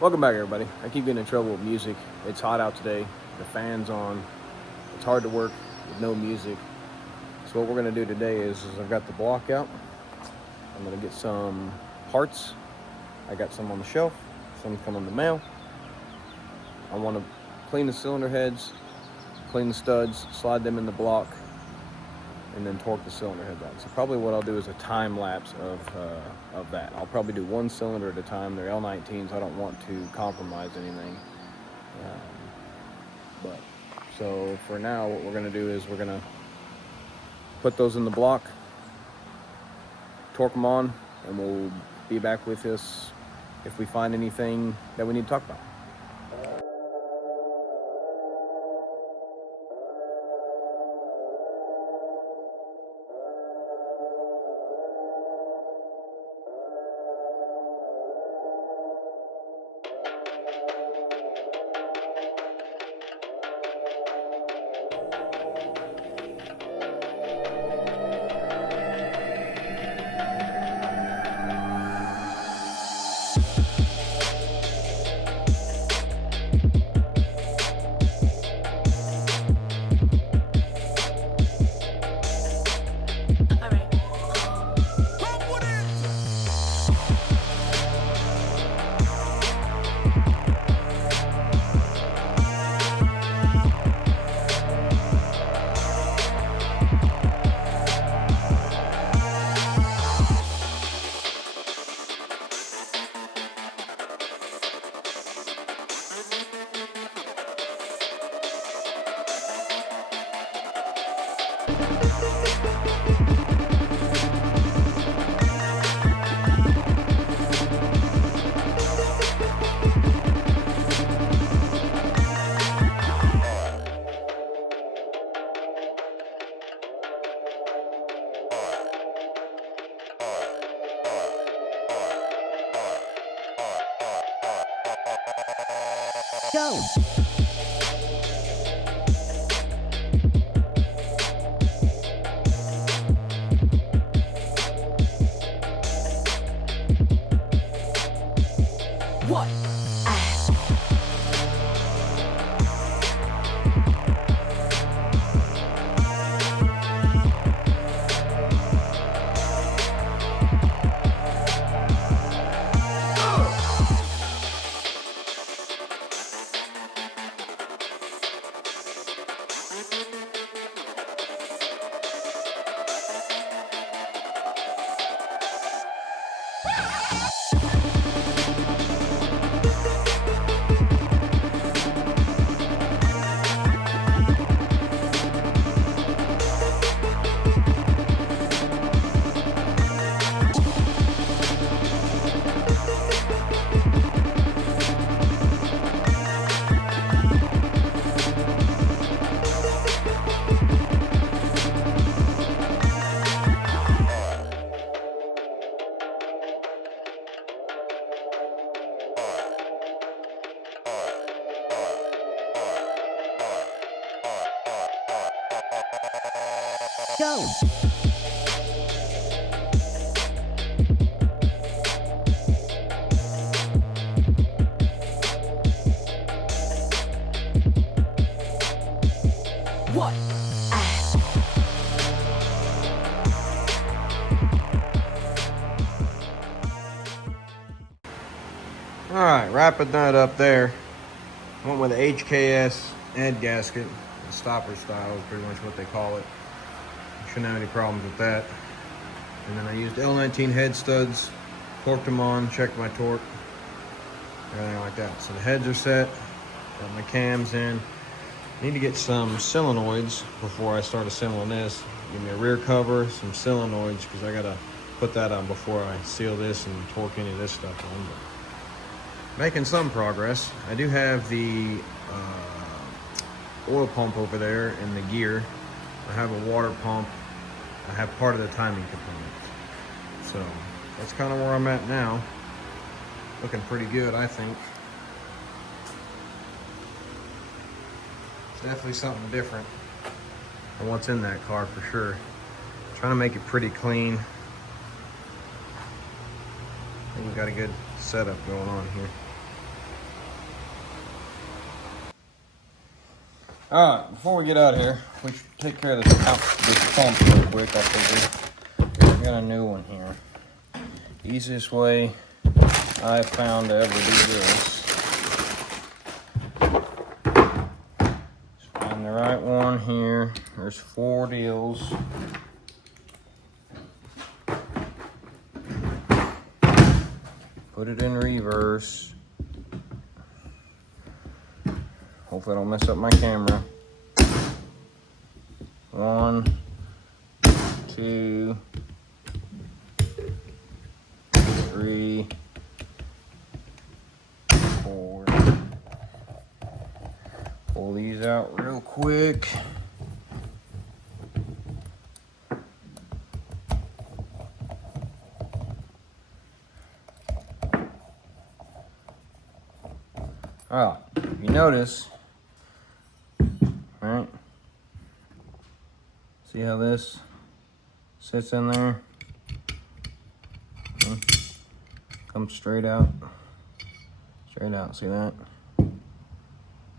Welcome back, everybody. I keep getting in trouble with music. It's hot out today. The fan's on. It's hard to work with no music. So what we're gonna do today is I've got the block out. I'm gonna get some parts. I got some on the shelf. Some come in the mail. I want to clean the cylinder heads, clean the studs, slide them in the block, and then torque the cylinder heads out. So probably what I'll do is a time lapse of that. I'll probably do one cylinder at a time. They're L19s. I don't want to compromise anything. But so for now, what we're gonna do is we're gonna put those in the block, torque them on, and we'll be back with us if we find anything that we need to talk about. Go! What? Go! What? All right, wrapping that up there. Went with the HKS head gasket, the stopper style is pretty much what they call it. Shouldn't have any problems with that. And then I used L19 head studs, torqued them on, checked my torque, everything like that. So the heads are set, got my cams in. Need to get some solenoids before I start assembling this. Give me a rear cover, some solenoids, because I gotta put that on before I seal this and torque any of this stuff on. But making some progress. I do have the oil pump over there in the gear. I have a water pump. I have part of the timing component. So that's kind of where I'm at now. Looking pretty good, I think. It's definitely something different than what's in that car for sure. Trying to make it pretty clean. I think we've got a good setup going on here. Alright, before we get out of here, we should take care of this pump real quick. I figured we got a new one here. Easiest way I found to ever do this. Just find the right one here. There's 4 deals. Put it in reverse. Hopefully I don't mess up my camera. 1, 2, 3, 4. Pull these out real quick. Alright, you notice, right? See how this sits in there? Comes straight out. Straight out, see that?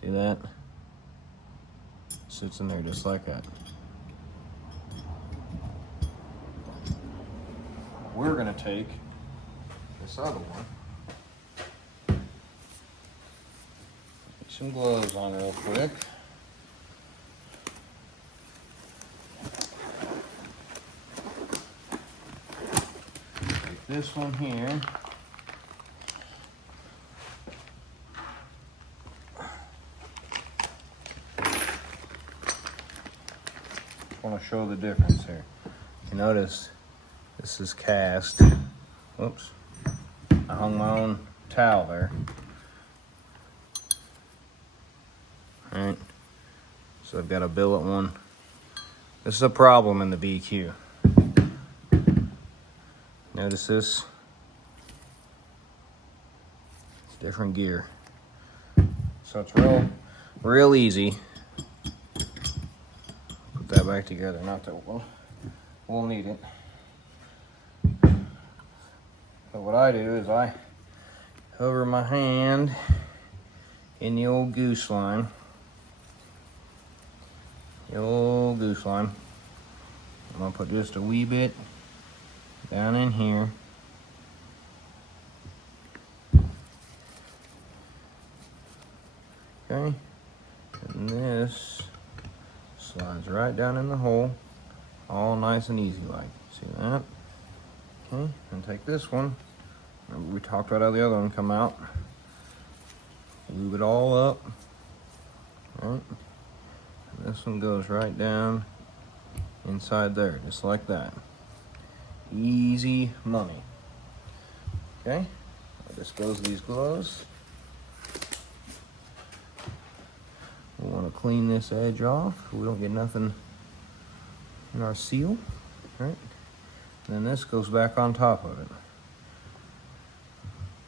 See that? Sits in there just like that. We're gonna take this other one. Some gloves on real quick. Take this one here. I want to show the difference here. You notice this is cast. Whoops. I hung my own towel there. Alright, so I've got a billet one. This is a problem in the VQ. Notice this? It's different gear. So it's real easy. Put that back together, not that we'll need it. But what I do is I cover my hand in the old goose line. The old goose line. I'm gonna put just a wee bit down in here. Okay, and this slides right down in the hole, all nice and easy like. See that? Okay, and take this one. Remember we talked about how the other one come out. Lube it all up. Right. This one goes right down inside there, just like that. Easy money. Okay, this goes these gloves. We want to clean this edge off so we don't get nothing in our seal. Right? And then this goes back on top of it.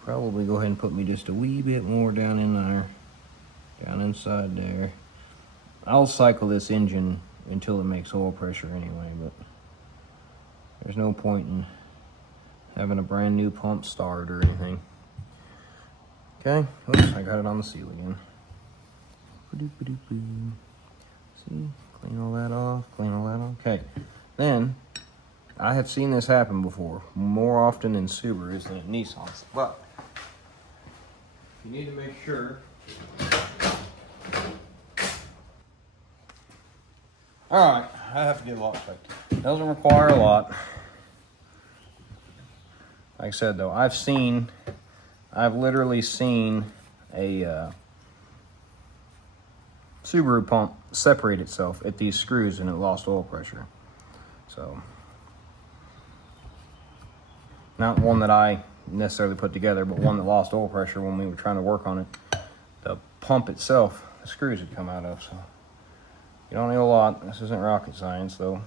Probably go ahead and put me just a wee bit more down in there, down inside there. I'll cycle this engine until it makes oil pressure anyway, but there's no point in having a brand new pump start or anything. Okay, oops, I got it on the seal again. See, clean all that off, clean all that off. Okay, then I have seen this happen before, more often in Subarus than in Nissans, but you need to make sure. Alright, I have to get a lot checked. Doesn't require a lot. Like I said though, I've literally seen a Subaru pump separate itself at these screws and it lost oil pressure. So, not one that I necessarily put together, but one that lost oil pressure when we were trying to work on it. The pump itself, the screws had come out of, so. You don't need a lot. This isn't rocket science, though.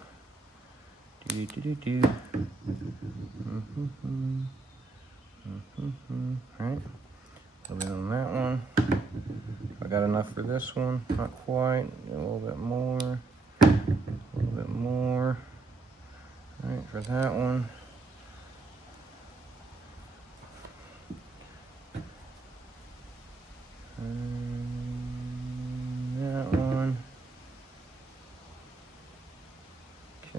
Alright. A little bit on that one. I got enough for this one. Not quite. A little bit more. A little bit more. Alright, for that one. And that one.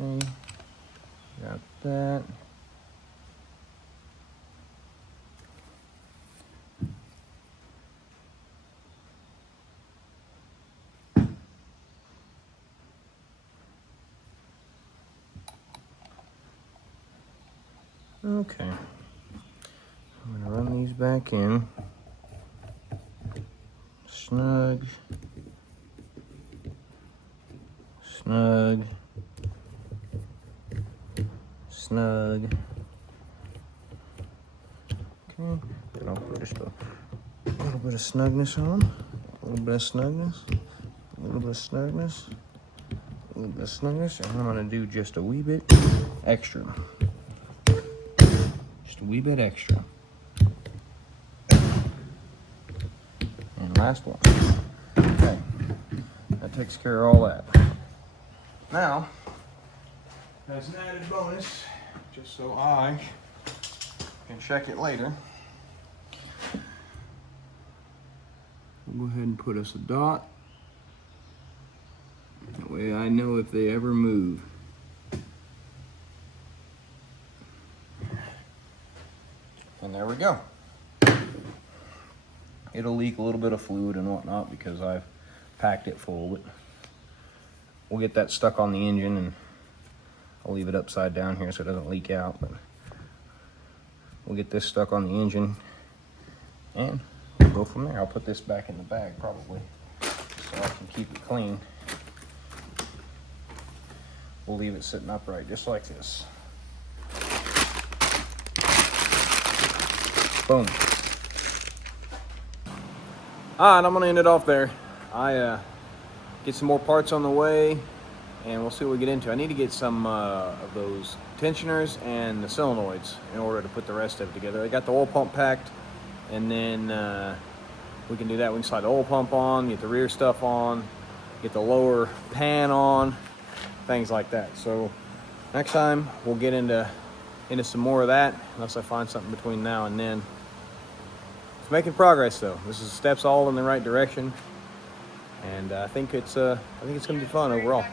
Okay, got that. Okay, I'm gonna run these back in. Snug, snug, snug. Okay, then I'll put just a little bit of snugness on. A little bit of snugness. A little bit of snugness. A little bit of snugness. And I'm gonna do just a wee bit extra. Just a wee bit extra. And last one. Okay, that takes care of all that. Now, as an added bonus, just so I can check it later, we'll go ahead and put us a dot. That way I know if they ever move. And there we go. It'll leak a little bit of fluid and whatnot because I've packed it full, but we'll get that stuck on the engine, and I'll leave it upside down here so it doesn't leak out, but we'll get this stuck on the engine and we'll go from there. I'll put this back in the bag probably so I can keep it clean. We'll leave it sitting upright just like this. Boom. And I'm gonna end it off there. I get some more parts on the way, and we'll see what we get into. I need to get some of those tensioners and the solenoids in order to put the rest of it together. I got the oil pump packed, and then we can do that. We can slide the oil pump on, get the rear stuff on, get the lower pan on, things like that. So next time we'll get into some more of that, unless I find something between now and then. It's making progress though. This is steps all in the right direction, and I think it's going to be fun overall.